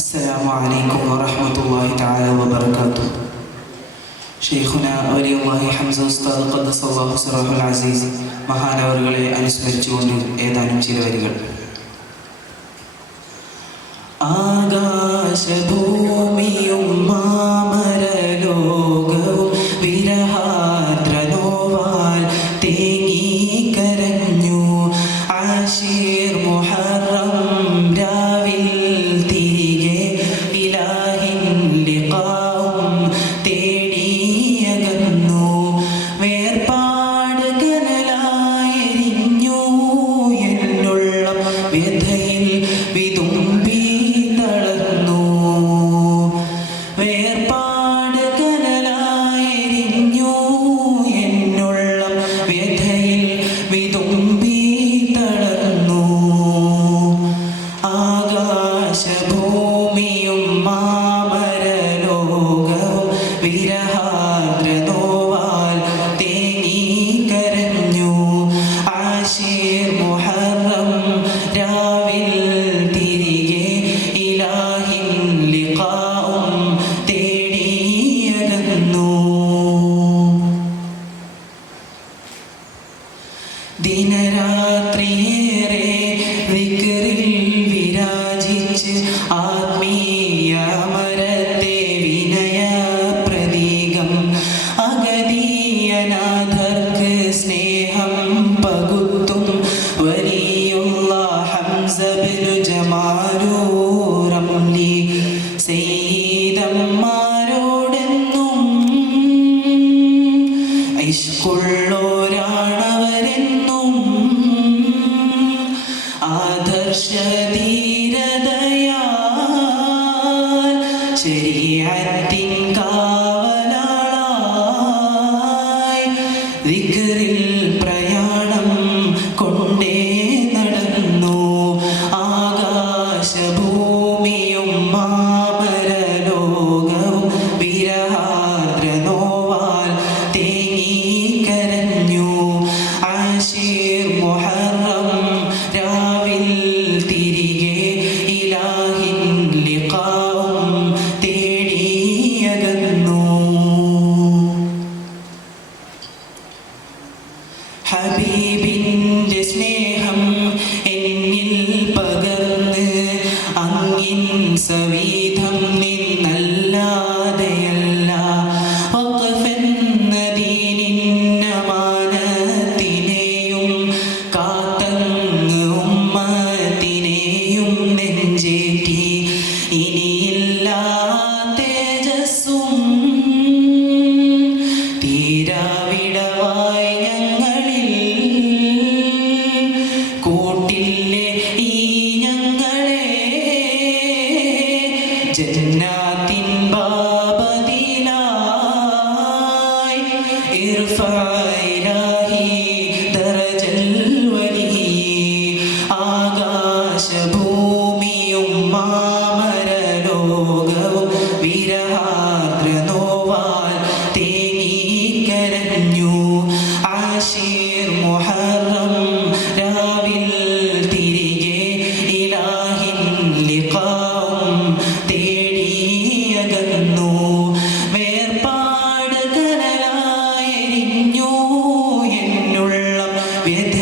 السلام عليكم ورحمة الله تعالى وبركاته. ഷെയ്ഖുന വലിയുല്ലാഹി ഹംസ ഉസ്താദ് ഖദ്ദസല്ലാഹു സിറാഹുൽ അസീസ് മഹാനവറുകളെ അനുസ്മരിച്ചുകൊണ്ട് ഏതാനും ചില വരികൾ. ആകാശഭൂമിയും മാമരലോകവും വിരഹാദ്രനോവാൽ തേങ്ങിക്കരഞ്ഞു. ആശീർ മുഹറം രാവിൽ തിരികെ ഇലാഹിൻ ലിഖാഉം തേടിയകന്നു. വേർപാട് കനലായെരിഞ്ഞു എന്നുള്ള വ്യഥയിൽ വിതുമ്പി തളർന്നു. വേർപാട് കനലായെരിഞ്ഞു എന്നുള്ള വ്യഥയിൽ വിതുമ്പി തളർന്നു. ആകാശഭൂമിയും മാമരലോകവും വിരഹാദ്രനോവാൽ തേങ്ങിക്കരഞ്ഞു. ആശീർ മുഹറം രാവിൽ തിരികെ ഇലാഹിൻ ലിഖാഉം തേടിയകന്നു. ദിനരാത്രിയേറെ ദിക്റിൽ വിരാജിച്ച് ആത്മീയ മരത്തെ വിനയ പ്രതീകം. അഗതീയനാഥർക്ക് സ്നേഹം പകുത്തും വലിയുള്ള ഹംസ ഇബ്നു ജമാലു റംലി സയ്യിദന്മാരോടെന്നും ഇഷ്കുള്ളോരാണവരെന്നും. ആദർശധീരതയാൽ ശരീഅത്തിൻ കാവലാളായി ദിക്റിൽ പ്രയാണം കൊണ്ടേ നടന്നു. ആകാശഭൂമിയും മാമരലോകവും വിരഹാദ്രനോവാൽ തേങ്ങിക്കരഞ്ഞു. ആശീർ മുഹറം രാവിൽ തിരികെ ഇലാഹിൻ ലിഖാഉം തേടിയകന്നു. ഹബീബിന്റെ സ്നേഹം എന്നിൽ പകർന്ന് അങ്ങിൻ സവീതം നിന്നല്ലാതെയല്ല. വഖഫെന്ന ദീനിൻ അമാനത്തിനെയും കാത്തങ്ങ് ഉമ്മത്തിനെയും നെഞ്ചേറ്റി ഇനിയില്ല തേജസ്സും തീരാവിടവായി ഞങ്ങളിൽ. കൂട്ടില്ലേ ഈ ഞങ്ങളെ ജന്നാത്തിൻ ബാബതിലായി. ഇർഫഅ ഇലാഹി ദറജൽ വലി. ആകാശഭൂമിയും മാമരലോകവും വിരഹാദ്രനോവാൽ തേങ്ങിക്കരഞ്ഞു. ആശീർ മുഹറം രാവിൽ തിരികെ ഇലാഹിൻ ലിഖാഉം തേടിയകന്നു. വേർപാട് കനലായെരിഞ്ഞു എന്നുള്ള വ്യഥ